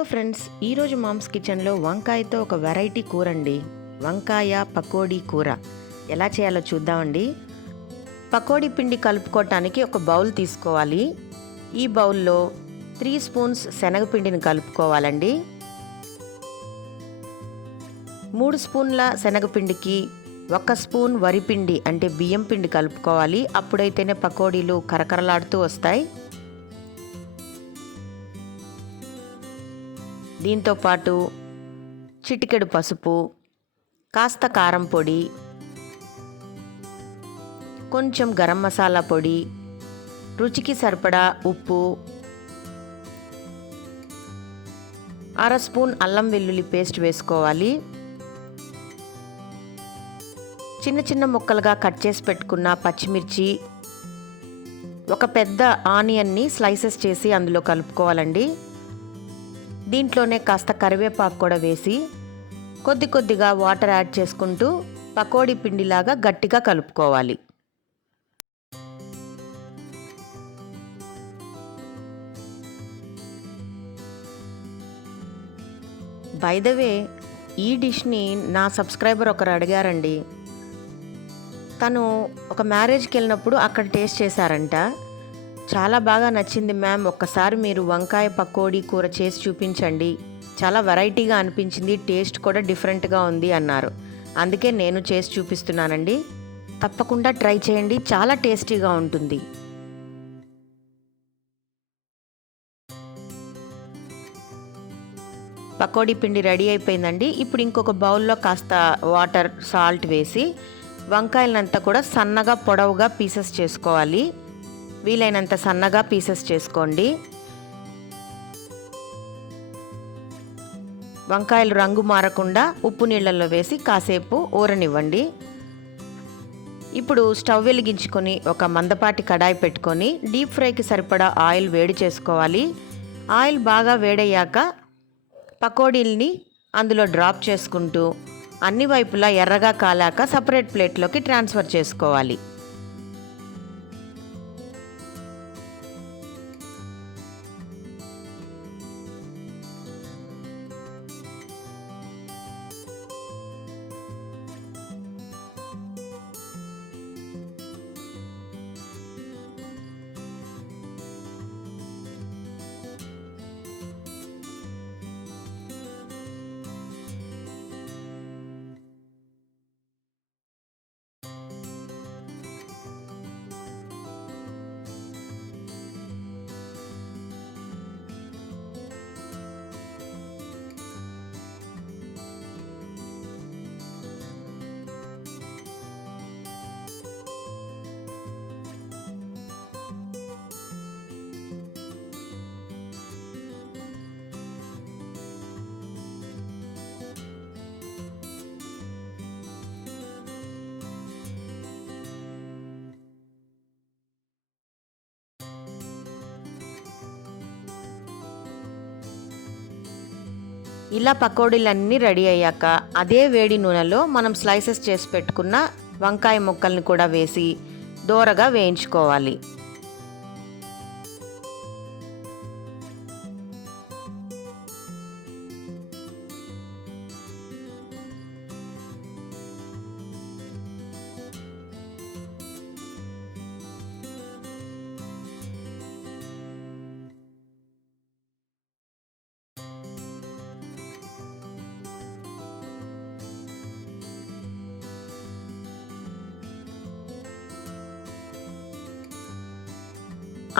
Hello friends, ఈరోజు moms కిచెన్లో వంకాయతో ఒక వెరైటీ కూర అండి. వంకాయ పకోడీ కూర ఎలా చేయాలో చూద్దామండి. పకోడీ పిండి కలుపుకోవటానికి ఒక బౌల్ తీసుకోవాలి. ఈ బౌల్లో 3 స్పూన్స్ శనగపిండిని కలుపుకోవాలండి. 3 స్పూన్ల శనగపిండికి 1 స్పూన్ వరిపిండి అంటే బియ్యం పిండి కలుపుకోవాలి. అప్పుడైతేనే పకోడీలు కరకరలాడుతూ వస్తాయి. దీంతో పాటు చిటికెడు పసుపు, కాస్త కారం పొడి, కొంచెం గరం మసాలా పొడి, రుచికి సరిపడా ఉప్పు, 1/2 స్పూన్ అల్లం వెల్లుల్లి పేస్ట్ వేసుకోవాలి. చిన్న చిన్న ముక్కలుగా కట్ చేసి పెట్టుకున్న పచ్చిమిర్చి, ఒక పెద్ద ఆనియన్ని స్లైసెస్ చేసి అందులో కలుపుకోవాలండి. దీంట్లోనే కాస్త కరివేపాకు కూడా వేసి కొద్ది కొద్దిగా వాటర్ యాడ్ చేసుకుంటూ పకోడీ పిండిలాగా గట్టిగా కలుపుకోవాలి. బై ద వే, ఈ డిష్ని నా సబ్స్క్రైబర్ ఒకరు అడిగారండి. తను ఒక మ్యారేజ్కి వెళ్ళినప్పుడు అక్కడ టేస్ట్ చేశారంట. చాలా బాగా నచ్చింది మ్యామ్, ఒక్కసారి మీరు వంకాయ పకోడీ కూర చేసి చూపించండి, చాలా వెరైటీగా అనిపించింది, టేస్ట్ కూడా డిఫరెంట్గా ఉంది అన్నారు. అందుకే నేను చేసి చూపిస్తున్నానండి. తప్పకుండా ట్రై చేయండి, చాలా టేస్టీగా ఉంటుంది. పకోడీ పిండి రెడీ అయిపోయిందండి. ఇప్పుడు ఇంకొక బౌల్లో కాస్త వాటర్, సాల్ట్ వేసి వంకాయలంతా కూడా సన్నగా పొడవుగా పీసెస్ చేసుకోవాలి. వీలైనంత సన్నగా పీసెస్ చేసుకోండి. వంకాయలు రంగు మారకుండా ఉప్పు నీళ్ళల్లో వేసి కాసేపు ఊరనివ్వండి. ఇప్పుడు స్టవ్ వెలిగించుకొని ఒక మందపాటి కడాయి పెట్టుకొని డీప్ ఫ్రైకి సరిపడా ఆయిల్ వేడి చేసుకోవాలి. ఆయిల్ బాగా వేడయ్యాక పకోడీల్ని అందులో డ్రాప్ చేసుకుంటూ అన్ని వైపులా ఎర్రగా కాలాక సపరేట్ ప్లేట్లోకి ట్రాన్స్ఫర్ చేసుకోవాలి. ఇలా పకోడీలన్నీ రెడీ అయ్యాక అదే వేడి నూనెలో మనం స్లైసెస్ చేసి పెట్టుకున్న వంకాయ ముక్కల్ని కూడా వేసి దోరగా వేయించుకోవాలి.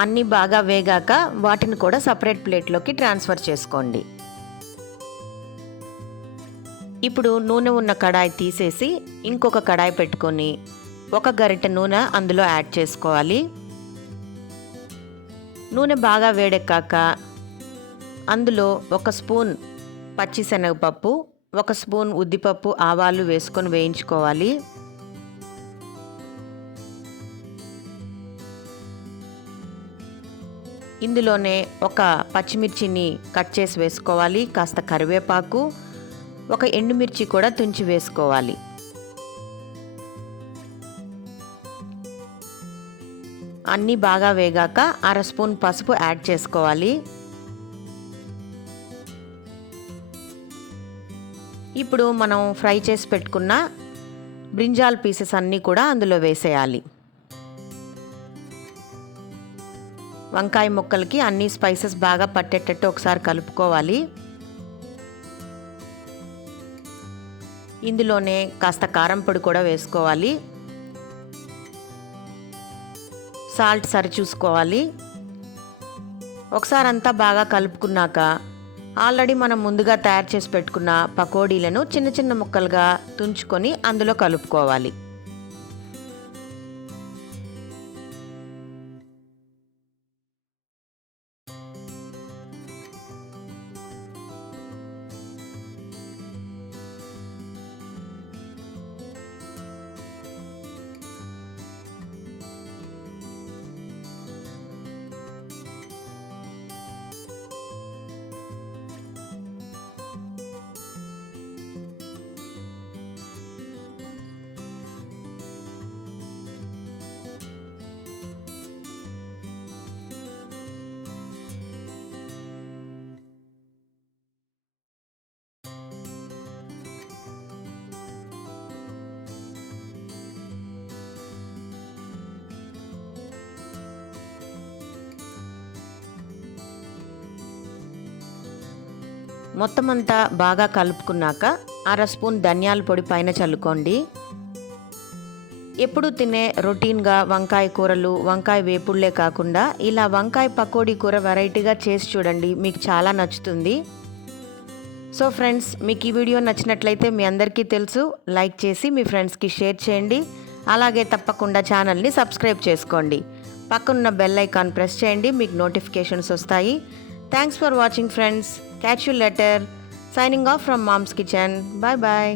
అన్నీ బాగా వేగాక వాటిని కూడా సపరేట్ ప్లేట్లోకి ట్రాన్స్ఫర్ చేసుకోండి. ఇప్పుడు నూనె ఉన్న కడాయి తీసేసి ఇంకొక కడాయి పెట్టుకొని 1 గరిటె నూనె అందులో యాడ్ చేసుకోవాలి. నూనె బాగా వేడెక్కాక అందులో 1 స్పూన్ పచ్చిశనగపప్పు, 1 స్పూన్ ఉద్దిపప్పు, ఆవాలు వేసుకొని వేయించుకోవాలి. ఇందులోనే ఒక పచ్చిమిర్చిని కట్ చేసి వేసుకోవాలి, కాస్త కరివేపాకు, ఒక ఎండుమిర్చి కూడా తుంచి వేసుకోవాలి. అన్నీ బాగా వేగాక 1/2 స్పూన్ పసుపు యాడ్ చేసుకోవాలి. ఇప్పుడు మనం ఫ్రై చేసి పెట్టుకున్న బ్రింజాల్ పీసెస్ అన్నీ కూడా అందులో వేసేయాలి. వంకాయ ముక్కలకి అన్ని స్పైసెస్ బాగా పట్టేటట్టు ఒకసారి కలుపుకోవాలి. ఇందులోనే కాస్త కారం పొడి కూడా వేసుకోవాలి. సాల్ట్ సరి చూసుకోవాలి. ఒకసారి అంతా బాగా కలుపుకున్నాక ఆల్రెడీ మనం ముందుగా తయారు చేసి పెట్టుకున్న పకోడీలను చిన్న చిన్న ముక్కలుగా తుంచుకొని అందులో కలుపుకోవాలి. మొత్తం అంతా బాగా కలుపుకున్నాక అర స్పూన్ ధనియాల పొడి పైన చల్లుకోండి. ఎప్పుడు తినే రొటీన్గా వంకాయ కూరలు, వంకాయ వేపుళ్ళే కాకుండా ఇలా వంకాయ పకోడీ కూర వెరైటీగా చేసి చూడండి, మీకు చాలా నచ్చుతుంది. సో ఫ్రెండ్స్, మీకు ఈ వీడియో నచ్చినట్లయితే మీ అందరికీ తెలుసు, లైక్ చేసి మీ ఫ్రెండ్స్కి షేర్ చేయండి. అలాగే తప్పకుండా ఛానల్ని సబ్స్క్రైబ్ చేసుకోండి. పక్కనున్న బెల్ ఐకాన్ ప్రెస్ చేయండి, మీకు నోటిఫికేషన్స్ వస్తాయి. Thanks for watching friends. Catch you later. Signing off from Mom's Kitchen. Bye bye.